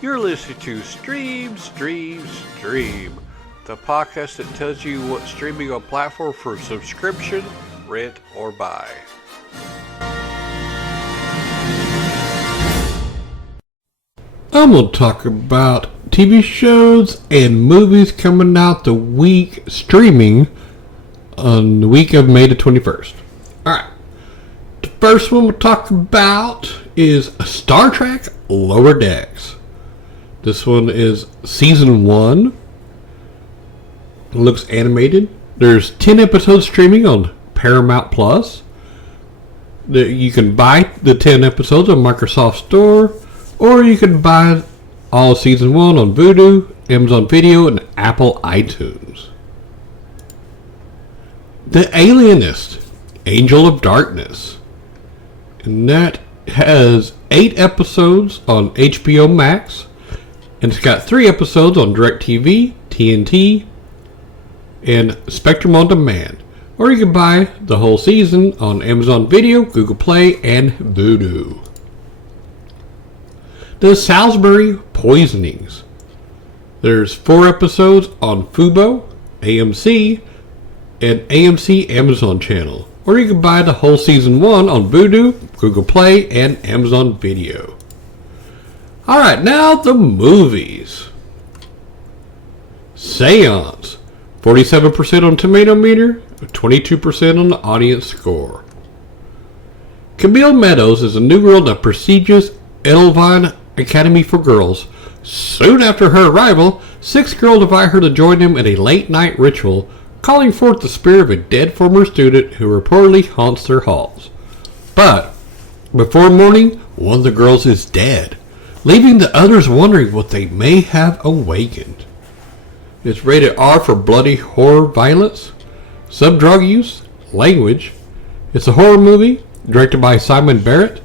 You're listening to Stream, the podcast that tells you what streaming on platform for subscription, rent, or buy. I'm going to talk about TV shows and movies coming out the week streaming on the week of May the 21st. Alright. The first one we'll talk about is Star Trek Lower Decks. This one is season 1. It looks animated. There's 10 episodes streaming on Paramount Plus. You can buy the 10 episodes on Microsoft Store, or you can buy all season 1 on Vudu, Amazon Video, and Apple iTunes. The Alienist, Angel of Darkness. And that has 8 episodes on HBO Max. And it's got 3 episodes on DirecTV, TNT, and Spectrum On Demand. Or you can buy the whole season on Amazon Video, Google Play, and Vudu. The Salisbury Poisonings. There's 4 episodes on Fubo, AMC, and AMC Amazon Channel. Or you can buy the whole season 1 on Vudu, Google Play, and Amazon Video. Alright, now the movies. Seance. 47% on Tomato Meter, 22% on the audience score. Camille Meadows is a new girl in the prestigious Edelweiss Academy for Girls. Soon after her arrival, 6 girls invite her to join them in a late-night ritual, calling forth the spirit of a dead former student who reportedly haunts their halls. But before morning, one of the girls is dead, leaving the others wondering what they may have awakened. It's rated R for bloody horror violence, some drug use, language. It's a horror movie directed by Simon Barrett,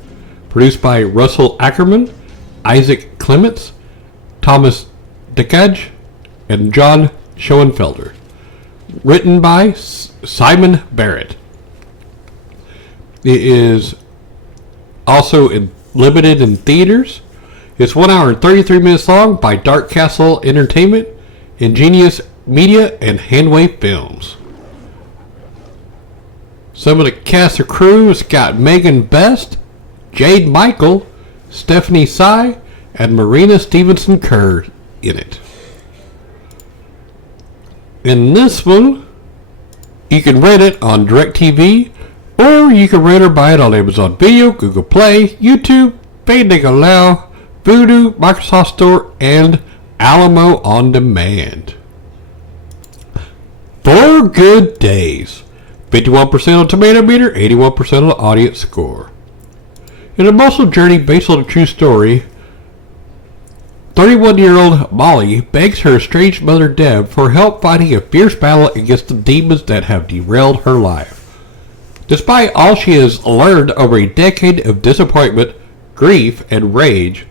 produced by Russell Ackerman, Isaac Clements, Thomas Dekaj, and John Schoenfelder. Written by Simon Barrett. It is also limited in theaters. It's 1 hour and 33 minutes long by Dark Castle Entertainment, Ingenious Media, and Handwave Films. Some of the cast and crew has got Megan Best, Jade Michael, Stephanie Sy, and Marina Stevenson Kerr in it. In this one, you can rent it on DirecTV, or you can rent or buy it on Amazon Video, Google Play, YouTube, Fandango Now, Vudu, Microsoft Store, and Alamo On Demand. 4 Good Days. 51% on Tomato Meter, 81% on the audience score. In a emotional journey based on a true story, 31-year-old Molly begs her estranged mother Deb for help fighting a fierce battle against the demons that have derailed her life. Despite all she has learned over a decade of disappointment, grief, and rage,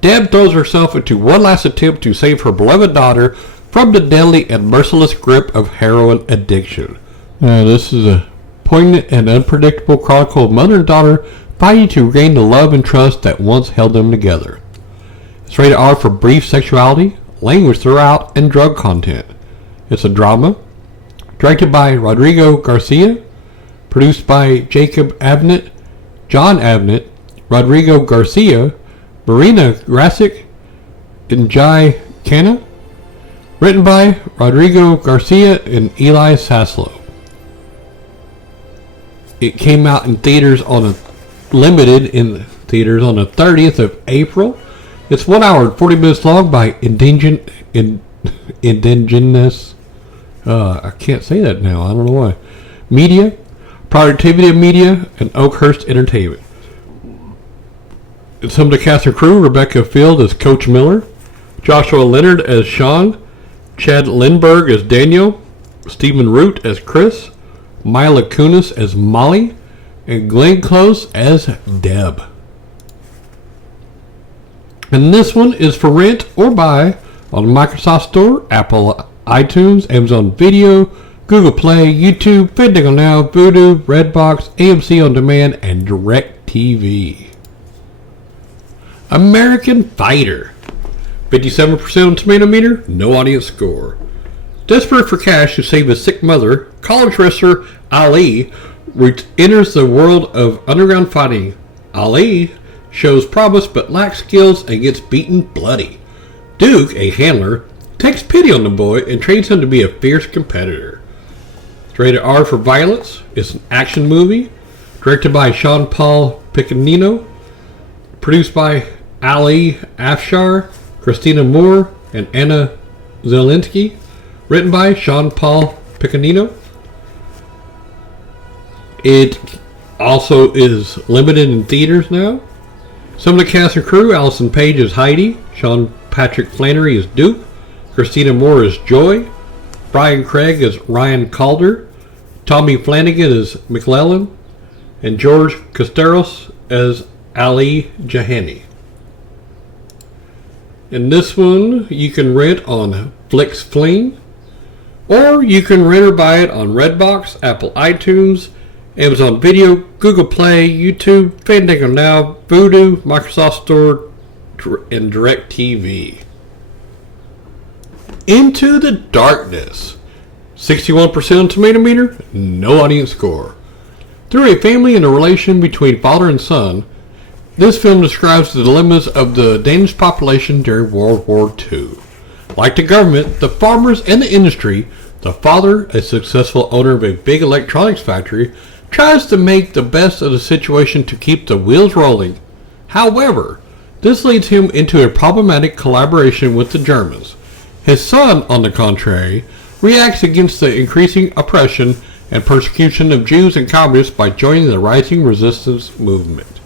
Deb throws herself into one last attempt to save her beloved daughter from the deadly and merciless grip of heroin addiction. This is a poignant and unpredictable chronicle of mother and daughter fighting to regain the love and trust that once held them together. It's rated R for brief sexuality, language throughout, and drug content. It's a drama, directed by Rodrigo Garcia, produced by Jacob Avnet, John Avnet, Rodrigo Garcia, Marina Grasic, and Jai Khanna. Written by Rodrigo Garcia and Eli Saslow. It came out in theaters limited in theaters on the 30th of April. It's 1 hour and 40 minutes long by indigenous. I can't say that now. I don't know why. Media, Productivity Media, and Oakhurst Entertainment. And some of the cast and crew: Rebecca Field as Coach Miller, Joshua Leonard as Sean, Chad Lindbergh as Daniel, Stephen Root as Chris, Mila Kunis as Molly, and Glenn Close as Deb. And this one is for rent or buy on Microsoft Store, Apple iTunes, Amazon Video, Google Play, YouTube, Fandango Now, Vudu, Redbox, AMC On Demand, and DirecTV. American Fighter. 57% on Tomato Meter, no audience score. Desperate for cash to save his sick mother, college wrestler Ali enters the world of underground fighting. Ali shows promise but lacks skills and gets beaten bloody. Duke, a handler, takes pity on the boy and trains him to be a fierce competitor. It's rated R for violence. It's an action movie. Directed by Sean Paul Piccinino. Produced by Ali Afshar, Christina Moore, and Anna Zelinsky. Written by Sean Paul Piccinino. It also is limited in theaters now. Some of the cast and crew: Allison Page is Heidi, Sean Patrick Flannery is Duke, Christina Moore is Joy, Brian Craig is Ryan Calder, Tommy Flanagan is McClellan, and George Costeros as Ali Jahani. And this one you can rent on Flix Fling, or you can rent or buy it on Redbox, Apple iTunes, Amazon Video, Google Play, YouTube, Fandango Now, Vudu, Microsoft Store, and DirecTV. Into the Darkness. 61% on Tomato Meter, no audience score. Through a family and a relation between father and son, this film describes the dilemmas of the Danish population during World War II. Like the government, the farmers, and the industry, the father, a successful owner of a big electronics factory, tries to make the best of the situation to keep the wheels rolling. However, this leads him into a problematic collaboration with the Germans. His son, on the contrary, reacts against the increasing oppression and persecution of Jews and communists by joining the rising resistance movement.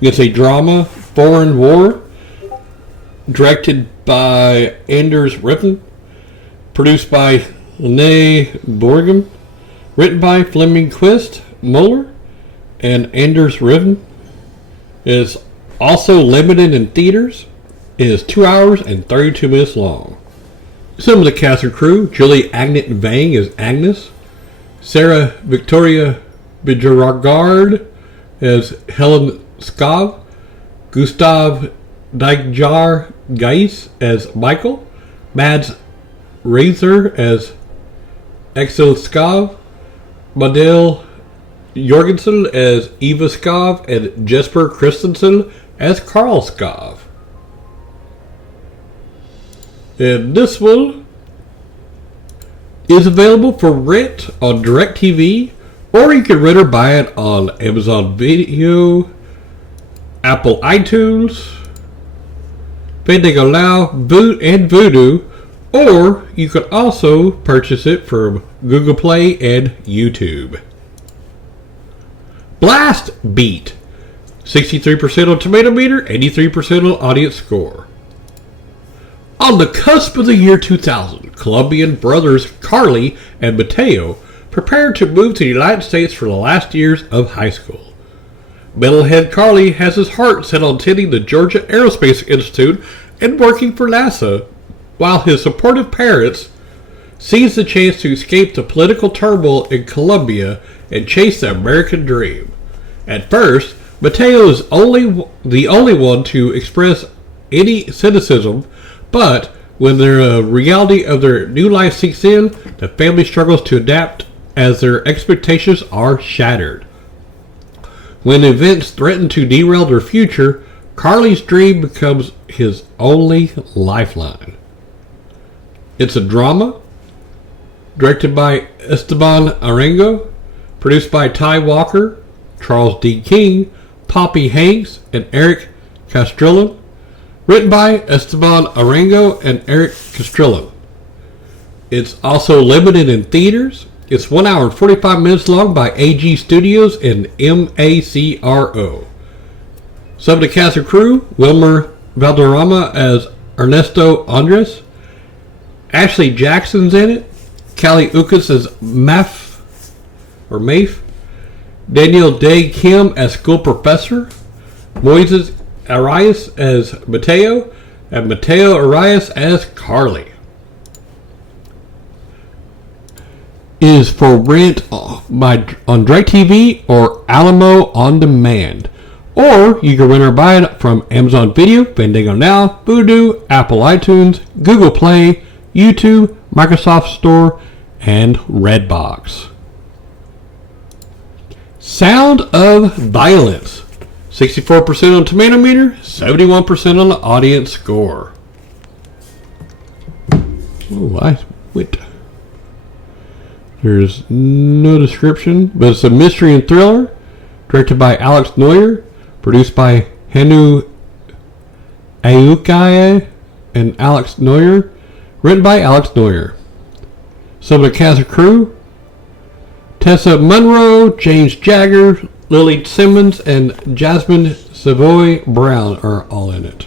It's a drama, foreign war, directed by Anders Riffen, produced by Lene Borgum, written by Fleming Quist Muller and Anders Riffen. It is also limited in theaters. It is 2 hours and 32 minutes long. Some of the cast and crew: Julie Agnet Vang as Agnes, Sarah Victoria Bijoragard as Helen Skav, Gustav Dijkjar Geis as Michael, Mads Razor as Exo Skav, Model Jorgensen as Eva Skav, and Jesper Christensen as Karl Skav. And this one is available for rent on DirecTV, or you can rent or buy it on Amazon Video, Apple iTunes, Fandango Now, and Vudu, or you can also purchase it from Google Play and YouTube. Blast Beat. 63% on Tomato Meter, 83% on audience score. On the cusp of the year 2000, Colombian brothers Carly and Mateo prepared to move to the United States for the last years of high school. Metalhead Carly has his heart set on attending the Georgia Aerospace Institute and working for NASA, while his supportive parents seize the chance to escape the political turmoil in Colombia and chase the American dream. At first, Mateo is the only one to express any cynicism, but when the reality of their new life sinks in, the family struggles to adapt as their expectations are shattered. When events threaten to derail their future, Carly's dream becomes his only lifeline. It's a drama, directed by Esteban Arango, produced by Ty Walker, Charles D. King, Poppy Hanks, and Eric Castrillan. Written by Esteban Arango and Eric Castrillan. It's also limited in theaters. It's 1 hour and 45 minutes long by AG Studios and MACRO. Some of the cast and crew: Wilmer Valderrama as Ernesto Andres, Ashley Jackson's in it, Callie Ukas as Mafe, Daniel Day Kim as school professor, Moises Arias as Mateo, and Mateo Arias as Carly. Is for rent on DirecTV or Alamo On Demand, Or you can rent or buy it from Amazon Video, Fandango Now, Vudu, Apple iTunes, Google Play, YouTube, Microsoft Store, and Redbox. Sound of Violence. 64% on Tomato Meter, 71% on the audience score. Oh, I went. There's no description, but it's a mystery and thriller. Directed by Alex Neuer. Produced by Henu Ayukaye and Alex Neuer. Written by Alex Neuer. Some of the cast and crew: Tessa Munro, James Jagger, Lily Simmons, and Jasmine Savoy Brown are all in it.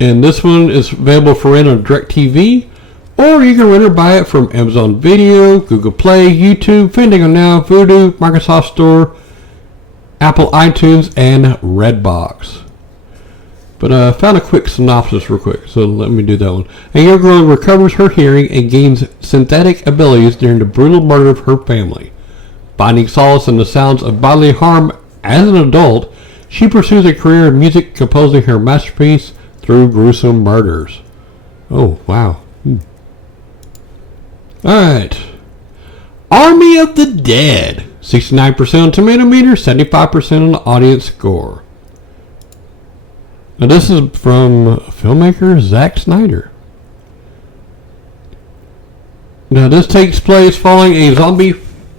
And this one is available for rent on DirecTV, or you can rent or buy it from Amazon Video, Google Play, YouTube, Fandango Now, Vudu, Microsoft Store, Apple iTunes, and Redbox. But I found a quick synopsis real quick, so let me do that one. A young girl recovers her hearing and gains synthetic abilities during the brutal murder of her family. Finding solace in the sounds of bodily harm as an adult, she pursues a career in music, composing her masterpiece through gruesome murders. Oh, wow. Alright. Army of the Dead. 69% on Tomato Meter, 75% on the audience score. Now this is from filmmaker Zack Snyder. Now this takes place following a zombie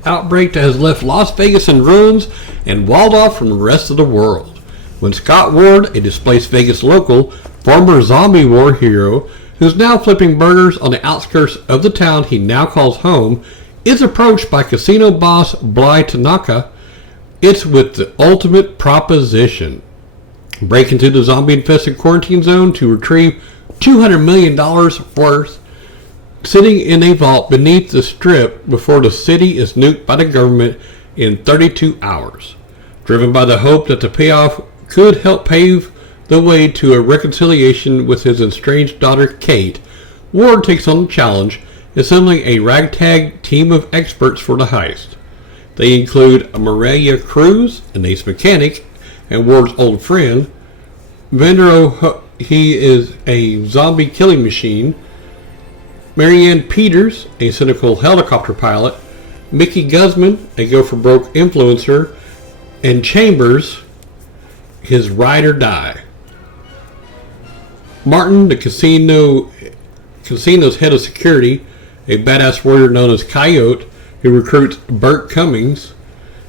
outbreak that has left Las Vegas in ruins and walled off from the rest of the world. When Scott Ward, a displaced Vegas local, former zombie war hero, who's now flipping burgers on the outskirts of the town he now calls home, is approached by casino boss Bly Tanaka, it's with the ultimate proposition. Break into the zombie-infested quarantine zone to retrieve $200 million worth sitting in a vault beneath the strip before the city is nuked by the government in 32 hours. Driven by the hope that the payoff could help pave the way to a reconciliation with his estranged daughter Kate, Ward takes on the challenge, assembling a ragtag team of experts for the heist. They include Maria Cruz, an ace mechanic, and Ward's old friend. Vendro, he is a zombie killing machine. Marianne Peters, a cynical helicopter pilot. Mickey Guzman, a go-for-broke influencer. And Chambers, his ride or die. Martin, the casino's head of security, a badass warrior known as Coyote, who recruits Burt Cummings,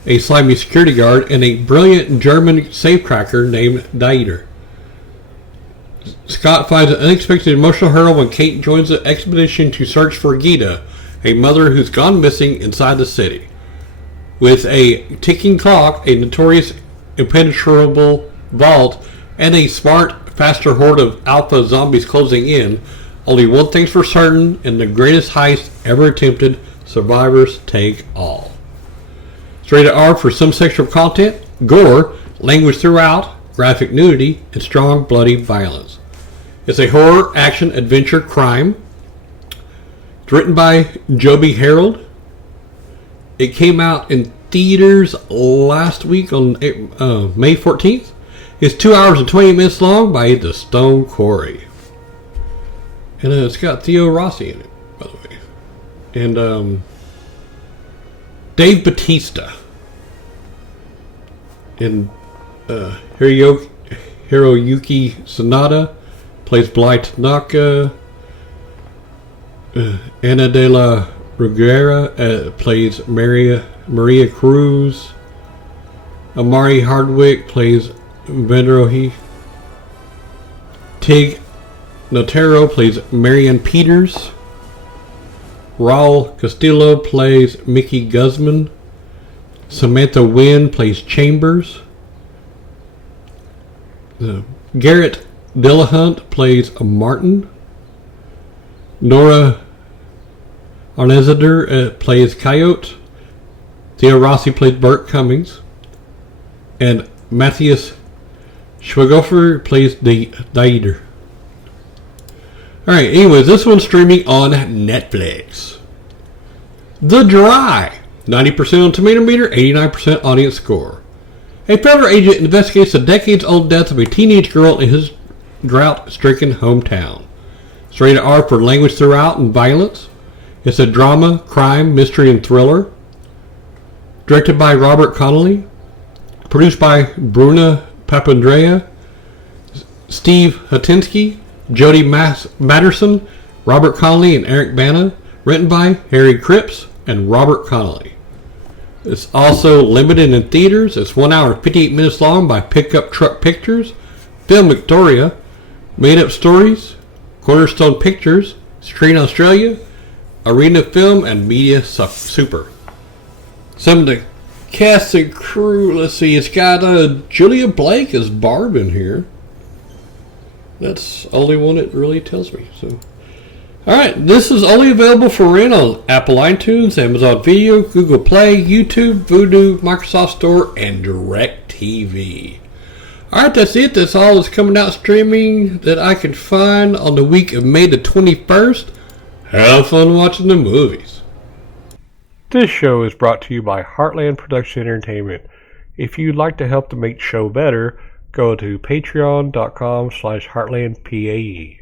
a slimy security guard, and a brilliant German safecracker named Dieter. Scott finds an unexpected emotional hurdle when Kate joins the expedition to search for Gita, a mother who's gone missing inside the city. With a ticking clock, a notorious impenetrable vault, and a smart, faster horde of alpha zombies closing in, only one thing's for certain: in the greatest heist ever attempted, survivors take all. It's rated R for some sexual content, gore, language throughout, graphic nudity, and strong bloody violence. It's a horror, action, adventure, crime. It's written by Joby Harold. It came out in theaters last week on May 14th. It's 2 hours and 20 minutes long by the Stone Quarry. And it's got Theo Rossi in it, by the way. And Dave Bautista. And Hiroyuki Sanada plays Bly Tanaka. Ana de la Reguera plays Maria Cruz. Amari Hardwick plays Vendrohi. Tig Notaro plays Marianne Peters. Raul Castillo plays Mickey Guzman. Samantha Wynn plays Chambers. Garrett Dillahunt plays Martin. Nora Arnezader plays Coyote. Theo Rossi plays Burt Cummings. And Matthias Schweighöfer plays the Dieter. Alright, anyways, this one's streaming on Netflix. The Dry. 90% on Tomato Meter, 89% audience score. A federal agent investigates the decades-old death of a teenage girl in his drought-stricken hometown. It's rated R for language throughout and violence. It's a drama, crime, mystery, and thriller. Directed by Robert Connolly. Produced by Bruna Papandrea, Steve Hatinsky, Jody Matterson, Robert Connolly, and Eric Bana. Written by Harry Cripps and Robert Connolly. It's also limited in theaters. It's 1 hour and 58 minutes long by Pickup Truck Pictures, Film Victoria, Made Up Stories, Cornerstone Pictures, Screen Australia, Arena Film, and Media Super. Some of the cast and crew, let's see, it's got Julia Blake as Barb in here. That's the only one it really tells me. So, alright, this is only available for rent on Apple iTunes, Amazon Video, Google Play, YouTube, Vudu, Microsoft Store, and DirecTV. Alright, that's it. That's all that's coming out streaming that I can find on the week of May the 21st. Have fun watching the movies. This show is brought to you by Heartland Production Entertainment. If you'd like to help to make the show better, go to patreon.com/heartlandpae.